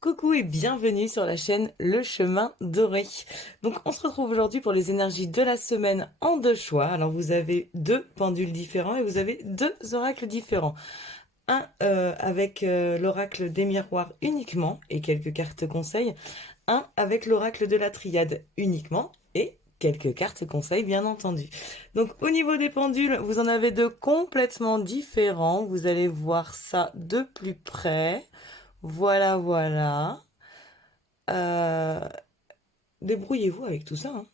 Coucou et bienvenue sur la chaîne Le Chemin Doré. Donc on se retrouve aujourd'hui pour les énergies de la semaine en deux choix. Alors vous avez deux pendules différents et vous avez deux oracles différents. Un avec l'oracle des miroirs uniquement et quelques cartes conseils. Un avec l'oracle de la triade uniquement et quelques cartes conseils bien entendu. Donc au niveau des pendules, vous en avez deux complètement différents. Vous allez voir ça de plus près. Voilà, voilà. Euh, Débrouillez-vous avec tout ça, hein.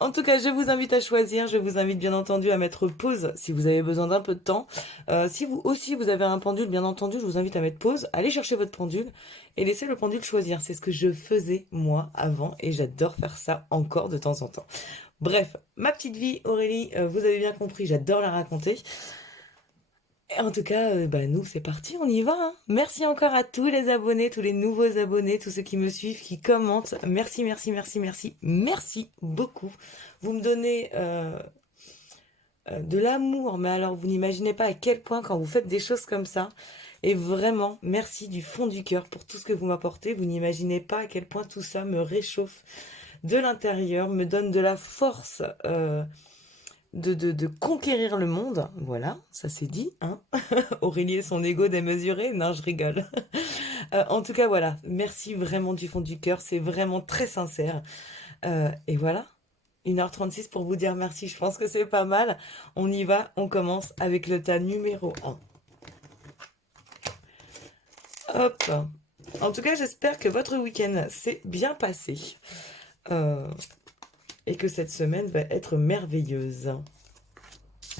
En tout cas, je vous invite à choisir. Je vous invite bien entendu à mettre pause si vous avez besoin d'un peu de temps. Si vous aussi vous avez un pendule, bien entendu, je vous invite à mettre pause, allez chercher votre pendule et laissez le pendule choisir. C'est ce que je faisais moi avant et j'adore faire ça encore de temps en temps. Bref, ma petite vie, Aurélie, vous avez bien compris, j'adore la raconter. En tout cas, nous, c'est parti, on y va, hein. Merci encore à tous les abonnés, tous les nouveaux abonnés, tous ceux qui me suivent, qui commentent. Merci, merci, merci, merci, merci beaucoup. Vous me donnez de l'amour, mais alors vous n'imaginez pas à quel point quand vous faites des choses comme ça. Et vraiment, merci du fond du cœur pour tout ce que vous m'apportez. Vous n'imaginez pas à quel point tout ça me réchauffe de l'intérieur, me donne de la force. De conquérir le monde, voilà, ça c'est dit, hein. Aurélie et son ego démesuré, non je rigole. En tout cas voilà, merci vraiment du fond du cœur, c'est vraiment très sincère. Et voilà, 1h36 pour vous dire merci, je pense que c'est pas mal. On y va, on commence avec le tas numéro 1. Hop. En tout cas j'espère que votre week-end s'est bien passé. Et que cette semaine va être merveilleuse.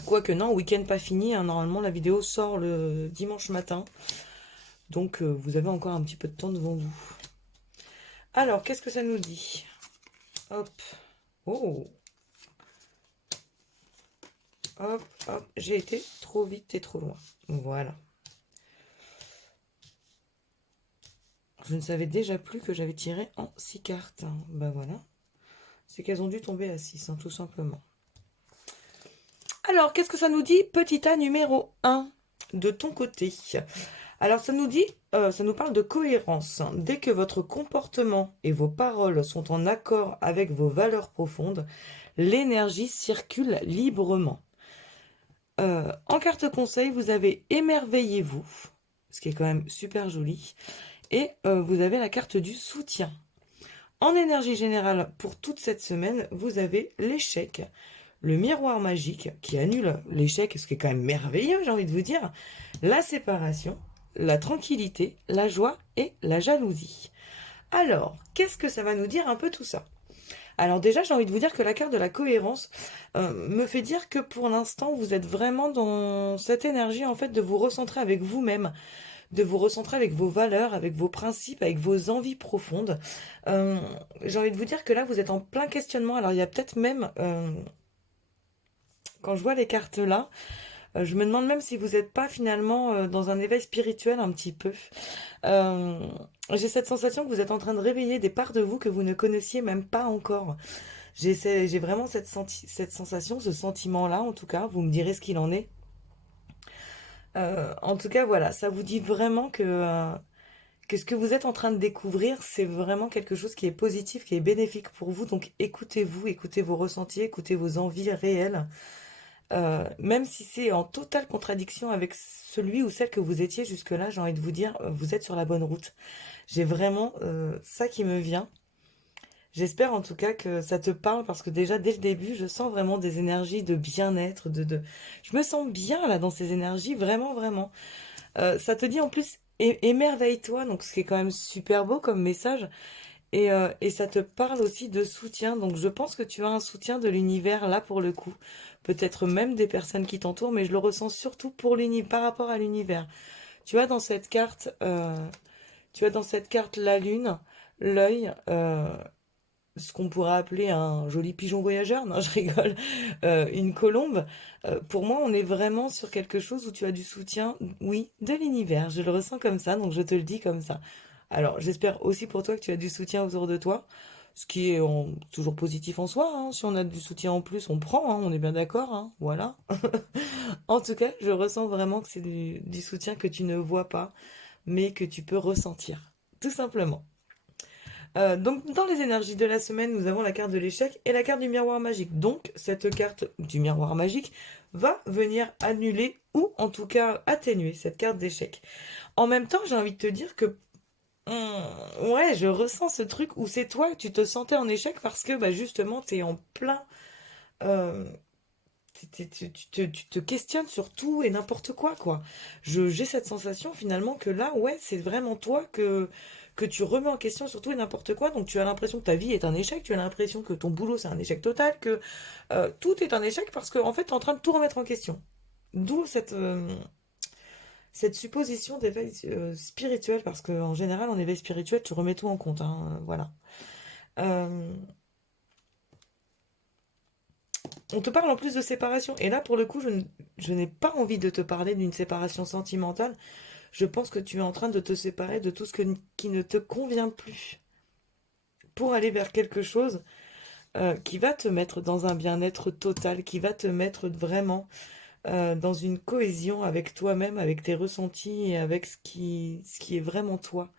Quoique non, week-end pas fini, hein. Normalement la vidéo sort le dimanche matin. Donc vous avez encore un petit peu de temps devant vous. Alors, qu'est-ce que ça nous dit? Hop. Oh. Hop, hop. J'ai été trop vite et trop loin. Voilà. Je ne savais déjà plus que j'avais tiré en 6 cartes. Ben voilà. C'est qu'elles ont dû tomber à 6, hein, tout simplement. Alors, qu'est-ce que ça nous dit? Petit A numéro 1 de ton côté. Alors, ça nous dit, ça nous parle de cohérence. Dès que votre comportement et vos paroles sont en accord avec vos valeurs profondes, l'énergie circule librement. En carte conseil, vous avez émerveillez-vous, ce qui est quand même super joli, et vous avez la carte du soutien. En énergie générale, pour toute cette semaine, vous avez l'échec, le miroir magique qui annule l'échec, ce qui est quand même merveilleux, j'ai envie de vous dire, la séparation, la tranquillité, la joie et la jalousie. Alors, qu'est-ce que ça va nous dire un peu tout ça? Alors déjà, j'ai envie de vous dire que la carte de la cohérence me fait dire que pour l'instant, vous êtes vraiment dans cette énergie en fait de vous recentrer avec vous-même, de vous recentrer avec vos valeurs, avec vos principes, avec vos envies profondes. J'ai envie de vous dire que là, vous êtes en plein questionnement. Alors il y a peut-être même, quand je vois les cartes là, je me demande même si vous n'êtes pas finalement dans un éveil spirituel un petit peu. Euh, j'ai cette sensation que vous êtes en train de réveiller des parts de vous que vous ne connaissiez même pas encore. J'ai vraiment cette sensation, ce sentiment-là en tout cas. Vous me direz ce qu'il en est. En tout cas, voilà, ça vous dit vraiment que ce que vous êtes en train de découvrir, c'est vraiment quelque chose qui est positif, qui est bénéfique pour vous. Donc écoutez-vous, écoutez vos ressentis, écoutez vos envies réelles. Même si c'est en totale contradiction avec celui ou celle que vous étiez jusque-là, j'ai envie de vous dire, vous êtes sur la bonne route. J'ai vraiment ça qui me vient. J'espère en tout cas que ça te parle parce que déjà dès le début, je sens vraiment des énergies de bien-être, Je me sens bien là dans ces énergies, vraiment, vraiment. Ça te dit en plus, émerveille-toi, donc ce qui est quand même super beau comme message. Et ça te parle aussi de soutien. Donc je pense que tu as un soutien de l'univers là pour le coup. Peut-être même des personnes qui t'entourent, mais je le ressens surtout pour par rapport à l'univers. Tu as dans cette carte, la lune, l'œil, ce qu'on pourrait appeler un joli pigeon voyageur. Non, je rigole. Une colombe. Pour moi, on est vraiment sur quelque chose où tu as du soutien, oui, de l'univers. Je le ressens comme ça, donc je te le dis comme ça. Alors, j'espère aussi pour toi que tu as du soutien autour de toi, ce qui est toujours positif en soi, hein. Si on a du soutien en plus, on prend, hein, on est bien d'accord, hein, voilà. En tout cas, je ressens vraiment que c'est du soutien que tu ne vois pas, mais que tu peux ressentir, tout simplement. Donc dans les énergies de la semaine, nous avons la carte de l'échec et la carte du miroir magique. Donc cette carte du miroir magique va venir annuler ou en tout cas atténuer cette carte d'échec. En même temps, j'ai envie de te dire que ouais, je ressens ce truc où c'est toi, tu te sentais en échec parce que bah, justement, tu es en plein... euh, tu te questionnes sur tout et n'importe quoi, quoi. J'ai cette sensation finalement que là, ouais, c'est vraiment toi que tu remets en question sur tout et n'importe quoi. Donc tu as l'impression que ta vie est un échec, tu as l'impression que ton boulot c'est un échec total, que tout est un échec parce qu'en fait tu es en train de tout remettre en question. D'où cette supposition d'éveil spirituel, parce qu'en général en éveil spirituel tu remets tout en compte, hein, voilà. Euh, On te parle en plus de séparation. Et là, pour le coup, je n'ai pas envie de te parler d'une séparation sentimentale. Je pense que tu es en train de te séparer de tout qui ne te convient plus pour aller vers quelque chose qui va te mettre dans un bien-être total, qui va te mettre vraiment dans une cohésion avec toi-même, avec tes ressentis et avec ce qui est vraiment toi.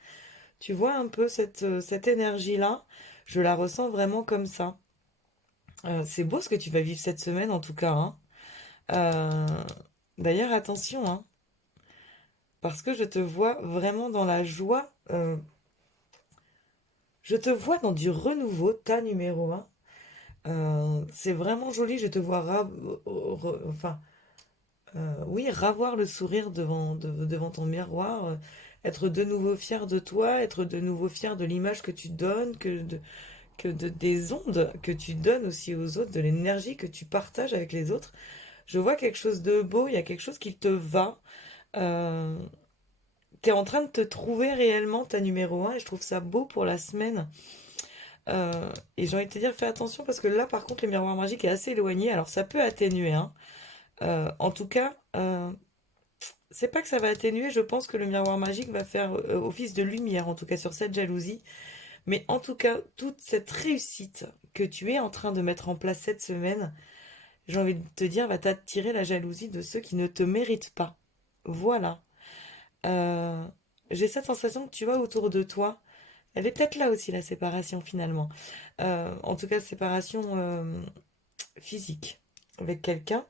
Tu vois un peu cette énergie-là, je la ressens vraiment comme ça. C'est beau ce que tu vas vivre cette semaine en tout cas, hein. Euh, D'ailleurs, attention, hein, parce que je te vois vraiment dans la joie. Je te vois dans du renouveau, ta numéro un. C'est vraiment joli, je te vois enfin, oui, ravoir le sourire devant ton miroir, être de nouveau fier de toi, être de nouveau fier de l'image que tu donnes, des ondes que tu donnes aussi aux autres, de l'énergie que tu partages avec les autres. Je vois quelque chose de beau, il y a quelque chose qui te va. Euh, T'es en train de te trouver réellement ta numéro un et je trouve ça beau pour la semaine. Et j'ai envie de te dire, fais attention parce que là, par contre, le miroir magique est assez éloigné. Alors, ça peut atténuer, hein. En tout cas, c'est pas que ça va atténuer. Je pense que le miroir magique va faire office de lumière, en tout cas sur cette jalousie. Mais en tout cas, toute cette réussite que tu es en train de mettre en place cette semaine, j'ai envie de te dire, va t'attirer la jalousie de ceux qui ne te méritent pas. Voilà. Euh, j'ai cette sensation que tu vois autour de toi. Elle est peut-être là aussi, la séparation, finalement. En tout cas, séparation physique avec quelqu'un.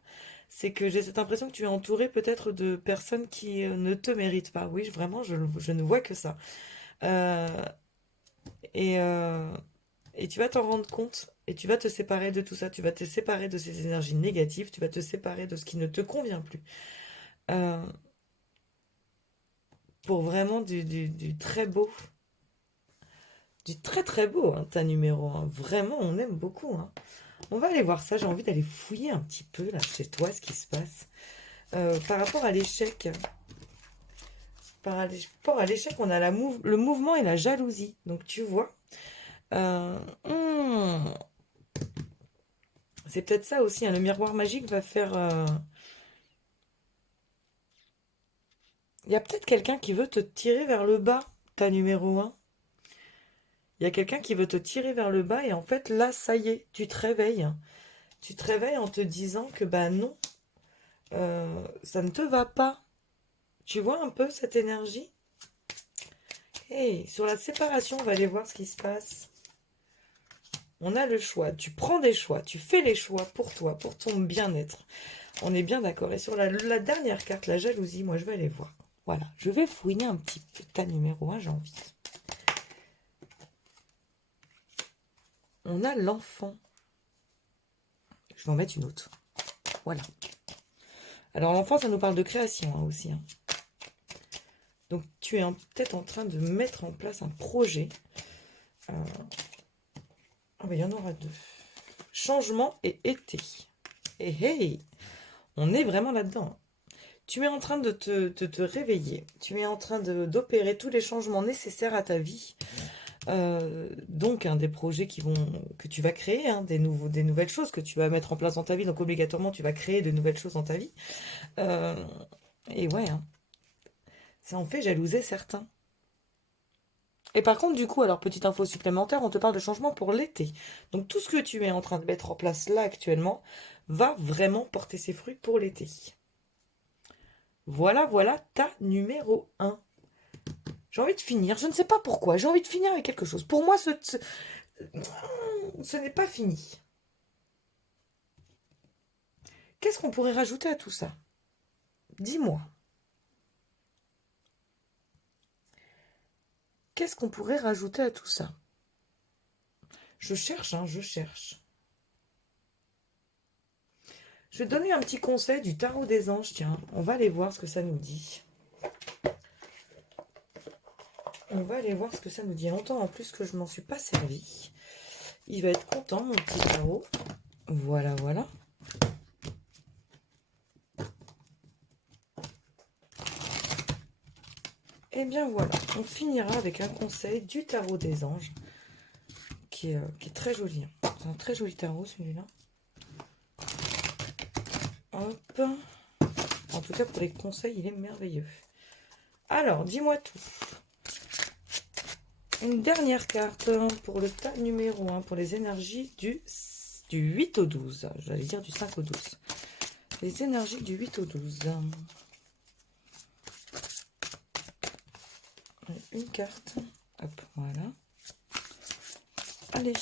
C'est que j'ai cette impression que tu es entouré peut-être de personnes qui ne te méritent pas. Oui, vraiment, je ne vois que ça. Euh, et, euh, et tu vas t'en rendre compte et tu vas te séparer de tout ça. Tu vas te séparer de ces énergies négatives. Tu vas te séparer de ce qui ne te convient plus. Euh, pour vraiment du très beau. Du très très beau, hein, ta numéro un. Vraiment, on aime beaucoup, hein. On va aller voir ça. J'ai envie d'aller fouiller un petit peu là chez toi ce qui se passe. Par rapport à l'échec, rapport à l'échec, on a le mouvement et la jalousie. Donc tu vois, euh, hmm, c'est peut-être ça aussi, hein. Le miroir magique va faire. Il y a peut-être quelqu'un qui veut te tirer vers le bas, ta numéro un. Il y a quelqu'un qui veut te tirer vers le bas et en fait là, ça y est, tu te réveilles. Tu te réveilles en te disant que bah non, ça ne te va pas. Tu vois un peu cette énergie? Hey, sur la séparation, on va aller voir ce qui se passe. On a le choix. Tu prends des choix. Tu fais les choix pour toi, pour ton bien-être. On est bien d'accord. Et sur la dernière carte, la jalousie, moi, je vais aller voir. Voilà. Je vais fouiner un petit peu ta numéro 1, j'ai envie. On a l'enfant. Je vais en mettre une autre. Voilà. Alors, l'enfant, ça nous parle de création hein, aussi. Hein. Donc, tu es peut-être en train de mettre en place un projet. Ah, ben, il y en aura deux. Changement et été. Et hey, on est vraiment là-dedans. Tu es en train de te réveiller. Tu es en train d'opérer tous les changements nécessaires à ta vie. Donc, des projets que tu vas créer, hein, des nouvelles choses que tu vas mettre en place dans ta vie. Donc, obligatoirement, tu vas créer de nouvelles choses dans ta vie. Euh, et ouais, hein, ça en fait jalouser certains. Et par contre, du coup, alors petite info supplémentaire, on te parle de changement pour l'été. Donc tout ce que tu es en train de mettre en place là actuellement va vraiment porter ses fruits pour l'été. Voilà, voilà ta numéro un. J'ai envie de finir, je ne sais pas pourquoi, j'ai envie de finir avec quelque chose. Pour moi, ce n'est pas fini. Qu'est-ce qu'on pourrait rajouter à tout ça? Dis-moi. Qu'est-ce qu'on pourrait rajouter à tout ça? Je cherche, hein, je cherche. Je vais donner un petit conseil du tarot des anges, tiens. On va aller voir ce que ça nous dit. On va aller voir ce que ça nous dit. Il y a longtemps en plus que je m'en suis pas servi. Il va être content, mon petit tarot. Voilà, voilà. Et bien voilà, on finira avec un conseil du tarot des anges qui est très joli. C'est un très joli tarot celui-là. Hop. En tout cas pour les conseils, il est merveilleux. Alors, dis-moi tout. Une dernière carte pour le tas numéro 1, pour les énergies du 8 au 12. J'allais dire du 5 au 12. Les énergies du 8 au 12. Une carte. Hop, voilà. Allez.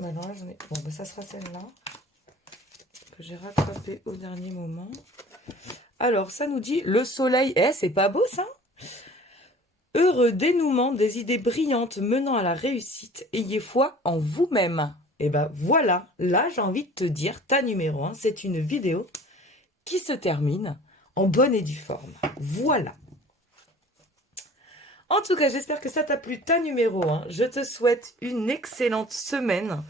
Alors là, j'en ai... Bon, ben, ça sera celle-là. Que j'ai rattrapée au dernier moment. Alors, ça nous dit le soleil. Eh, c'est pas beau, ça? Heureux dénouement des idées brillantes menant à la réussite. Ayez foi en vous-même. Et ben voilà. Là, j'ai envie de te dire, ta numéro 1, c'est une vidéo qui se termine en bonne et due forme. Voilà. En tout cas, j'espère que ça t'a plu, ta numéro 1. Je te souhaite une excellente semaine.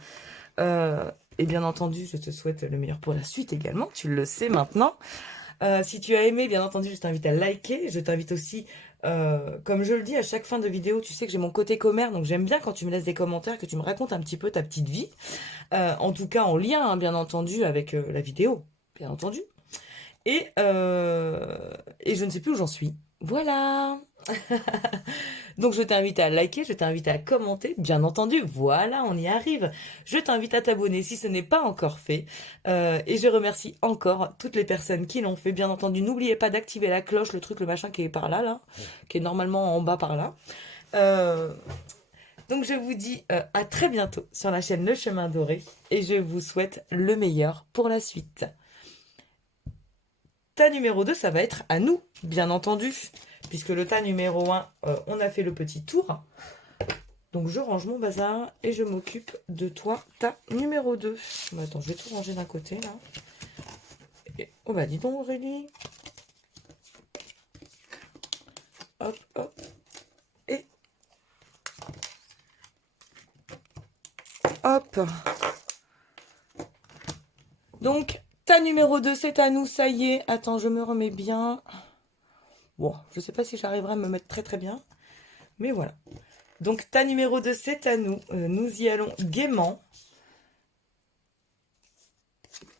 Et bien entendu, je te souhaite le meilleur pour la suite également. Tu le sais maintenant. Si tu as aimé, bien entendu, je t'invite à liker. Je t'invite aussi, comme je le dis à chaque fin de vidéo, tu sais que j'ai mon côté commère. Donc j'aime bien quand tu me laisses des commentaires, que tu me racontes un petit peu ta petite vie. En tout cas, en lien, hein, bien entendu, avec la vidéo. Bien entendu. Et je ne sais plus où j'en suis. Voilà. Donc je t'invite à liker, je t'invite à commenter, bien entendu, voilà, on y arrive. Je t'invite à t'abonner si ce n'est pas encore fait. Et je remercie encore toutes les personnes qui l'ont fait, bien entendu. N'oubliez pas d'activer la cloche, le truc, le machin qui est par là, qui est normalement en bas par là. Donc je vous dis à très bientôt sur la chaîne Le Chemin Doré et je vous souhaite le meilleur pour la suite. Tas numéro 2, ça va être à nous, bien entendu. Puisque le tas numéro 1, on a fait le petit tour. Donc je range mon bazar et je m'occupe de toi, tas numéro 2. Bon, attends, je vais tout ranger d'un côté là. Et, oh bah dis donc Aurélie. Hop, hop. Et hop. Donc, tas numéro 2, c'est à nous, ça y est. Attends, je me remets bien. Bon, je sais pas si j'arriverai à me mettre très très bien. Mais voilà. Donc, tas numéro 2, c'est à nous. Nous y allons gaiement.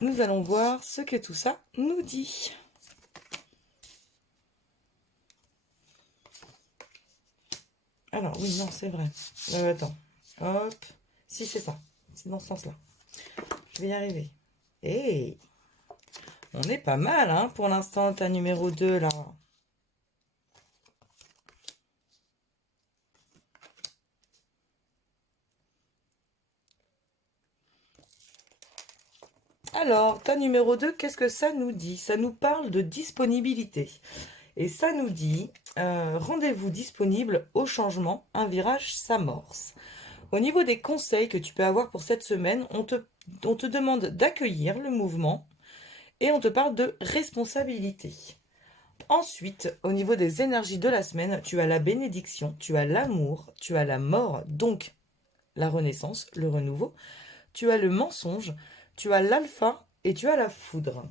Nous allons voir ce que tout ça nous dit. Alors, oui, non, c'est vrai. Attends. Hop. Si, c'est ça. C'est dans ce sens-là. Je vais y arriver. Hey, on est pas mal, hein, pour l'instant, ta numéro 2, là. Alors, ta numéro 2, qu'est-ce que ça nous dit? Ça nous parle de disponibilité. Et ça nous dit, rendez-vous disponible au changement, un virage s'amorce. Au niveau des conseils que tu peux avoir pour cette semaine, on te demande d'accueillir le mouvement et on te parle de responsabilité. Ensuite, au niveau des énergies de la semaine, tu as la bénédiction, tu as l'amour, tu as la mort, donc la renaissance, le renouveau, tu as le mensonge, tu as l'alpha et tu as la foudre.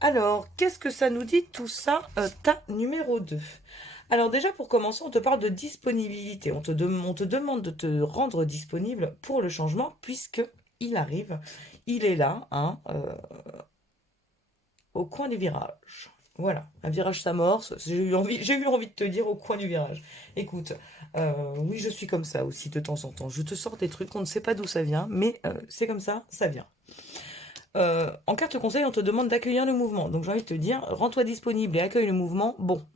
Alors, qu'est-ce que ça nous dit tout ça, ta numéro 2? Alors déjà, pour commencer, on te parle de disponibilité. On te demande de te rendre disponible pour le changement, puisque il arrive. Il est là, hein, au coin du virage. Voilà, un virage s'amorce. J'ai eu envie de te dire au coin du virage. Écoute, oui, je suis comme ça aussi de temps en temps. Je te sors des trucs, on ne sait pas d'où ça vient, mais c'est comme ça vient. En carte conseil, on te demande d'accueillir le mouvement. Donc j'ai envie de te dire, rends-toi disponible et accueille le mouvement. Bon,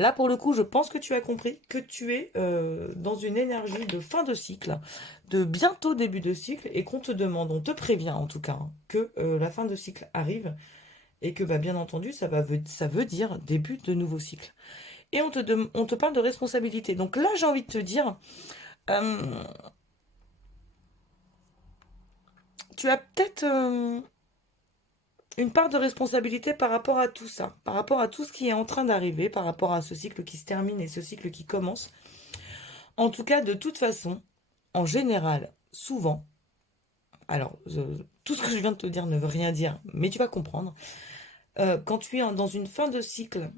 Là, pour le coup, je pense que tu as compris que tu es dans une énergie de fin de cycle, de bientôt début de cycle, et qu'on te demande, on te prévient en tout cas, hein, que la fin de cycle arrive, et que bah, bien entendu, ça veut dire début de nouveau cycle. Et on te parle de responsabilité. Donc là, j'ai envie de te dire, euh, tu as peut-être une part de responsabilité par rapport à tout ça, par rapport à tout ce qui est en train d'arriver, par rapport à ce cycle qui se termine et ce cycle qui commence. En tout cas, de toute façon, en général, souvent, alors tout ce que je viens de te dire ne veut rien dire, mais tu vas comprendre, quand tu es dans une fin de cycle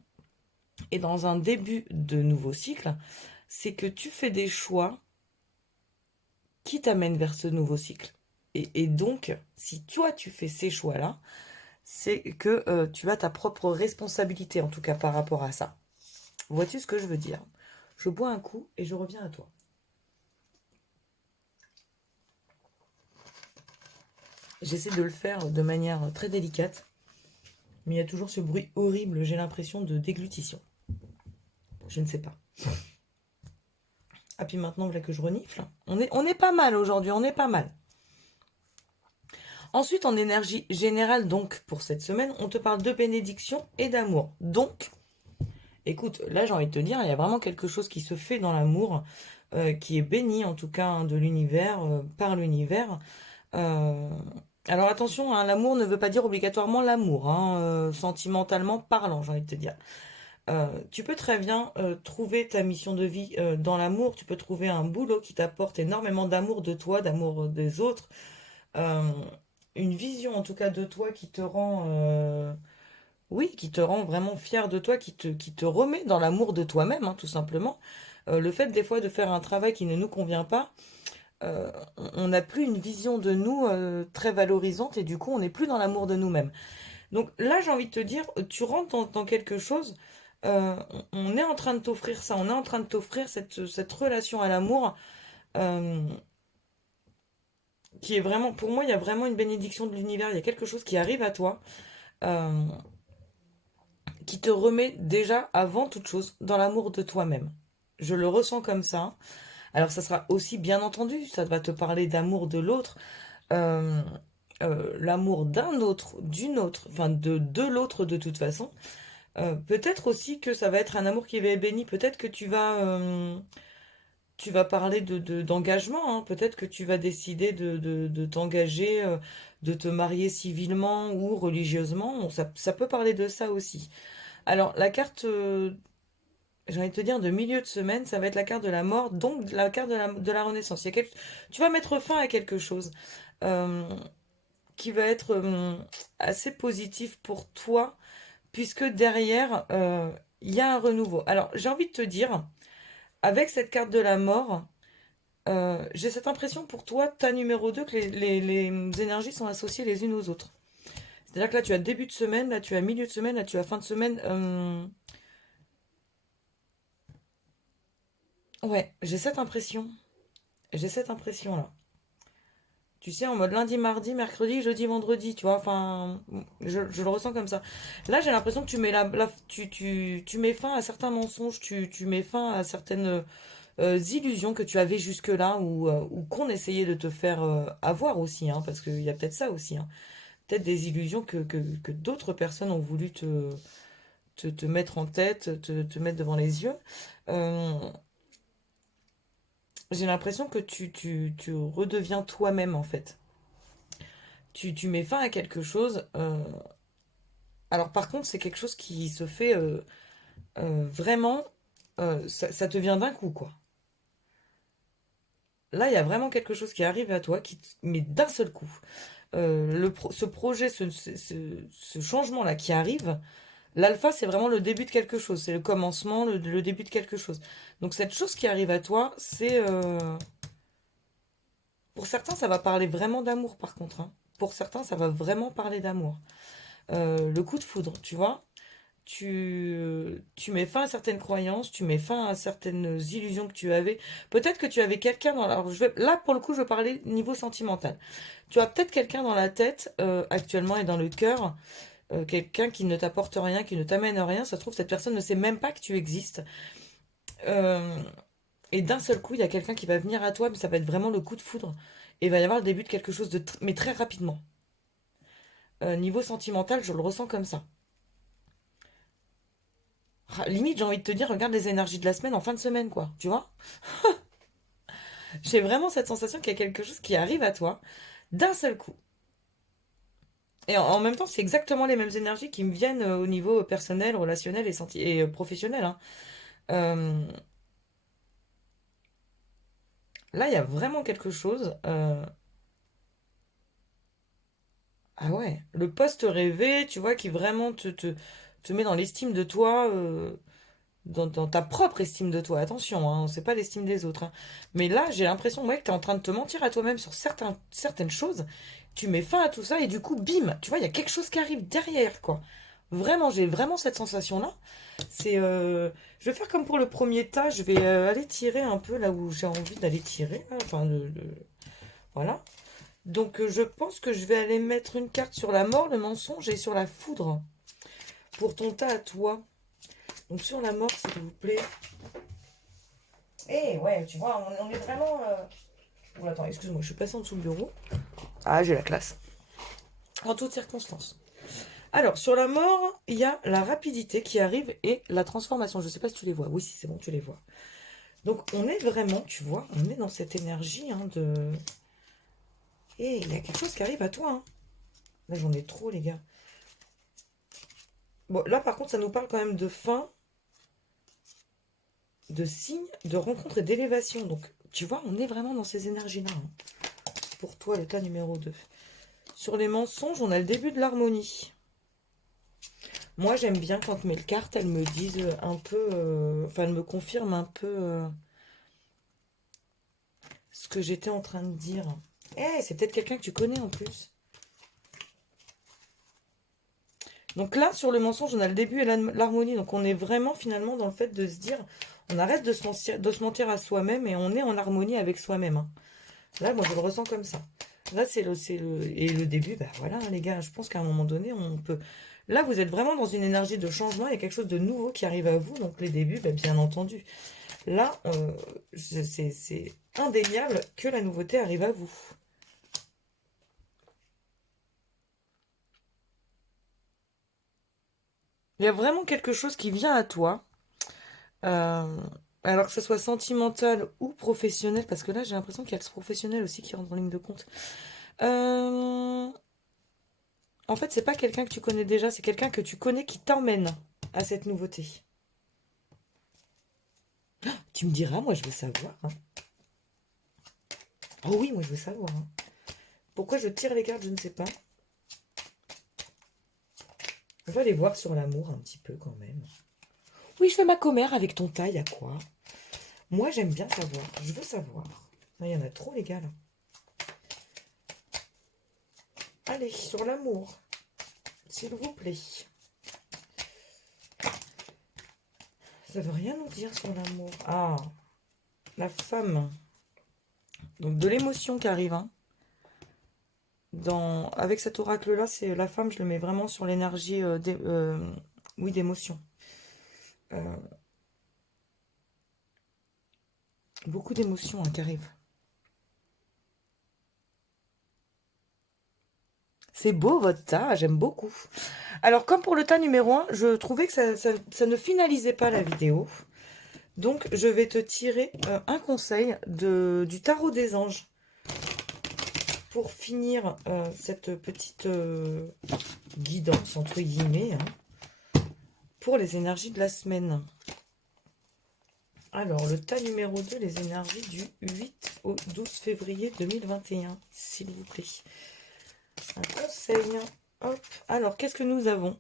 et dans un début de nouveau cycle, c'est que tu fais des choix qui t'amènent vers ce nouveau cycle. Et donc, si toi tu fais ces choix-là, c'est que tu as ta propre responsabilité, en tout cas par rapport à ça. Vois-tu ce que je veux dire? Je bois un coup et je reviens à toi. J'essaie de le faire de manière très délicate, mais il y a toujours ce bruit horrible, j'ai l'impression de déglutition. Je ne sais pas. Ah puis maintenant, voilà que je renifle. On est pas mal aujourd'hui, on est pas mal. Ensuite, en énergie générale, donc, pour cette semaine, on te parle de bénédiction et d'amour. Donc, écoute, là, j'ai envie de te dire, il y a vraiment quelque chose qui se fait dans l'amour, qui est béni, en tout cas, hein, de l'univers, par l'univers. Euh, alors attention, hein, l'amour ne veut pas dire obligatoirement l'amour, hein, sentimentalement parlant, j'ai envie de te dire. Tu peux très bien trouver ta mission de vie dans l'amour, tu peux trouver un boulot qui t'apporte énormément d'amour de toi, d'amour des autres, euh, une vision en tout cas de toi qui te rend, oui, qui te rend vraiment fier de toi, qui te remet dans l'amour de toi-même, hein, tout simplement. Le fait des fois de faire un travail qui ne nous convient pas, on n'a plus une vision de nous très valorisante et du coup on n'est plus dans l'amour de nous-mêmes. Donc là j'ai envie de te dire, tu rentres dans quelque chose, on est en train de t'offrir ça, on est en train de t'offrir cette relation à l'amour euh, qui est vraiment, pour moi il y a vraiment une bénédiction de l'univers, il y a quelque chose qui arrive à toi, euh, qui te remet déjà avant toute chose dans l'amour de toi-même. Je le ressens comme ça. Alors ça sera aussi bien entendu, ça va te parler d'amour de l'autre, euh, l'amour d'un autre, d'une autre, enfin de l'autre de toute façon. Peut-être aussi que ça va être un amour qui va être béni. Peut-être que tu vas parler d'engagement. Hein. Peut-être que tu vas décider de t'engager, de te marier civilement ou religieusement. Ça peut parler de ça aussi. Alors, la carte, j'ai envie de te dire, de milieu de semaine, ça va être la carte de la mort, donc la carte de la renaissance. Tu vas mettre fin à quelque chose euh, qui va être assez positif pour toi puisque derrière, il y a un renouveau. Alors, j'ai envie de te dire, avec cette carte de la mort, j'ai cette impression pour toi, ta numéro 2 que les énergies sont associées les unes aux autres. C'est-à-dire que là, tu as début de semaine, là, tu as milieu de semaine, là, tu as fin de semaine. Ouais, j'ai cette impression. J'ai cette impression-là. Tu sais, en mode lundi, mardi, mercredi, jeudi, vendredi, tu vois, enfin, je le ressens comme ça. Là, j'ai l'impression que tu mets tu mets fin à certains mensonges, tu mets fin à certaines illusions que tu avais jusque-là ou qu'on essayait de te faire avoir aussi, hein, parce qu'il y a peut-être ça aussi, hein. Peut-être des illusions que d'autres personnes ont voulu te mettre en tête, te mettre devant les yeux. Euh, j'ai l'impression que tu redeviens toi-même, en fait. Tu mets fin à quelque chose. Alors par contre, c'est quelque chose qui se fait vraiment, ça te vient d'un coup, quoi. Là, il y a vraiment quelque chose qui arrive à toi, mais d'un seul coup. Ce projet, ce changement-là qui arrive, l'alpha, c'est vraiment le début de quelque chose. C'est le commencement, le début de quelque chose. Donc cette chose qui arrive à toi, c'est... pour certains, ça va parler vraiment d'amour, par contre. Hein. Pour certains, ça va vraiment parler d'amour. Le coup de foudre, tu vois. Tu mets fin à certaines croyances, tu mets fin à certaines illusions que tu avais. Peut-être que tu avais quelqu'un dans la... Alors, là, pour le coup, je veux parler niveau sentimental. Tu as peut-être quelqu'un dans la tête actuellement et dans le cœur quelqu'un qui ne t'apporte rien, qui ne t'amène rien, ça se trouve, cette personne ne sait même pas que tu existes. Euh, et d'un seul coup, il y a quelqu'un qui va venir à toi, mais ça va être vraiment le coup de foudre. Et il va y avoir le début de quelque chose mais très rapidement. Niveau sentimental, je le ressens comme ça. Limite, j'ai envie de te dire, regarde les énergies de la semaine en fin de semaine, quoi. Tu vois? J'ai vraiment cette sensation qu'il y a quelque chose qui arrive à toi d'un seul coup. Et en même temps, c'est exactement les mêmes énergies qui me viennent au niveau personnel, relationnel et professionnel, hein. Euh, Là, il y a vraiment quelque chose. Ah ouais, le poste rêvé, tu vois, qui vraiment te met dans l'estime de toi, dans ta propre estime de toi. Attention, hein, c'est pas l'estime des autres, hein. Mais là, j'ai l'impression, ouais, que tu es en train de te mentir à toi-même sur certaines choses. Tu mets fin à tout ça et du coup, bim, tu vois, il y a quelque chose qui arrive derrière, quoi. Vraiment, j'ai vraiment cette sensation-là. C'est, je vais faire comme pour le premier tas, je vais aller tirer un peu là où j'ai envie d'aller tirer, là. Enfin, voilà. Donc, je pense que je vais aller mettre une carte sur la mort, le mensonge et sur la foudre pour ton tas à toi. Donc, sur la mort, s'il vous plaît. Eh ouais, tu vois, on est vraiment. Oh, attends, excuse-moi, je suis passée en dessous du bureau. Ah, j'ai la classe. En toutes circonstances. Alors, sur la mort, il y a la rapidité qui arrive et la transformation. Je ne sais pas si tu les vois. Oui, si, c'est bon, tu les vois. Donc, on est vraiment, tu vois, on est dans cette énergie hein, de. Eh, il y a quelque chose qui arrive à toi. Hein. Là, j'en ai trop, les gars. Bon, là, par contre, ça nous parle quand même de fin, de signe, de rencontre et d'élévation. Donc, tu vois, on est vraiment dans ces énergies-là. Hein. Pour toi, l'état numéro 2. Sur les mensonges, on a le début de l'harmonie. Moi, j'aime bien quand mes cartes, elles me disent un peu... Enfin, elles me confirment un peu ce que j'étais en train de dire. Eh, c'est peut-être quelqu'un que tu connais en plus. Donc là, sur le mensonge, on a le début et l'harmonie. Donc on est vraiment finalement dans le fait de se dire, on arrête de se mentir à soi-même et on est en harmonie avec soi-même. Hein. Là, moi, je le ressens comme ça. Là, et le début, bah voilà, hein, les gars, je pense qu'à un moment donné, on peut... Là, vous êtes vraiment dans une énergie de changement, il y a quelque chose de nouveau qui arrive à vous, donc les débuts, bah, bien entendu. Là, c'est indéniable que la nouveauté arrive à vous. Il y a vraiment quelque chose qui vient à toi, euh, alors que ce soit sentimental ou professionnel, parce que là, j'ai l'impression qu'il y a le professionnel aussi qui rentre en ligne de compte. Euh, En fait, c'est pas quelqu'un que tu connais déjà, c'est quelqu'un que tu connais qui t'emmène à cette nouveauté. Tu me diras, moi je veux savoir. Hein. Oh oui, moi je veux savoir. Hein. Pourquoi je tire les cartes, je ne sais pas. On va aller voir sur l'amour un petit peu quand même. Oui, je fais ma commère avec ton taille à quoi? Moi j'aime bien savoir, je veux savoir. Il y en a trop les gars là. Allez, sur l'amour, s'il vous plaît. Ça veut rien nous dire sur l'amour. Ah, la femme. Donc de l'émotion qui arrive. Hein. Avec cet oracle-là, c'est la femme, je le mets vraiment sur l'énergie oui, d'émotion. Euh, Beaucoup d'émotions hein, qui arrivent. C'est beau votre tas, j'aime beaucoup. Alors, comme pour le tas numéro 1, je trouvais que ça ne finalisait pas la vidéo. Donc, je vais te tirer un conseil du tarot des anges pour finir cette petite guidance, entre guillemets, hein, pour les énergies de la semaine. Alors, le tas numéro 2, les énergies du 8 au 12 février 2021, s'il vous plaît. Un conseil. Hop. Alors, qu'est-ce que nous avons?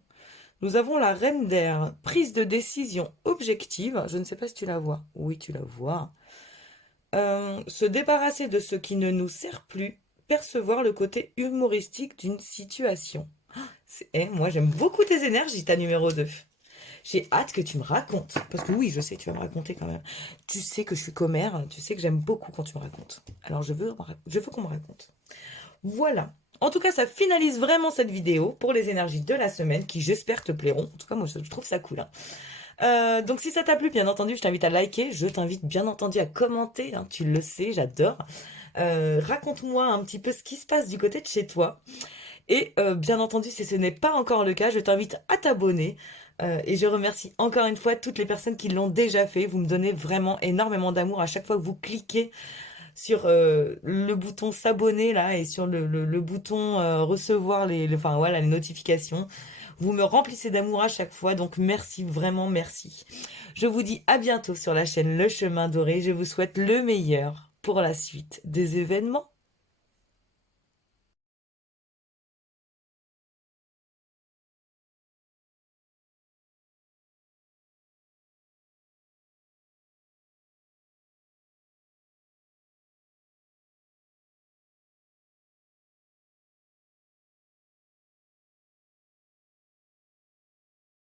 Nous avons la reine d'air, prise de décision objective. Je ne sais pas si tu la vois. Oui, tu la vois. Se débarrasser de ce qui ne nous sert plus. Percevoir le côté humoristique d'une situation. Moi, j'aime beaucoup tes énergies, ta numéro 2. J'ai hâte que tu me racontes. Parce que oui, je sais, tu vas me raconter quand même. Tu sais que je suis commère. Tu sais que j'aime beaucoup quand tu me racontes. Alors, je veux qu'on me raconte. Voilà. En tout cas, ça finalise vraiment cette vidéo pour les énergies de la semaine qui, j'espère, te plairont. En tout cas, moi, je trouve ça cool, hein. Donc si ça t'a plu, bien entendu, je t'invite à liker, je t'invite bien entendu à commenter, hein, tu le sais, j'adore. Raconte-moi un petit peu ce qui se passe du côté de chez toi. Et bien entendu, si ce n'est pas encore le cas, je t'invite à t'abonner. Et je remercie encore une fois toutes les personnes qui l'ont déjà fait. Vous me donnez vraiment énormément d'amour à chaque fois que vous cliquez sur le bouton s'abonner là et sur le bouton recevoir enfin voilà les notifications. Vous me remplissez d'amour à chaque fois, donc merci, vraiment merci. Je vous dis à bientôt sur la chaîne Le Chemin Doré. Je vous souhaite le meilleur pour la suite des événements.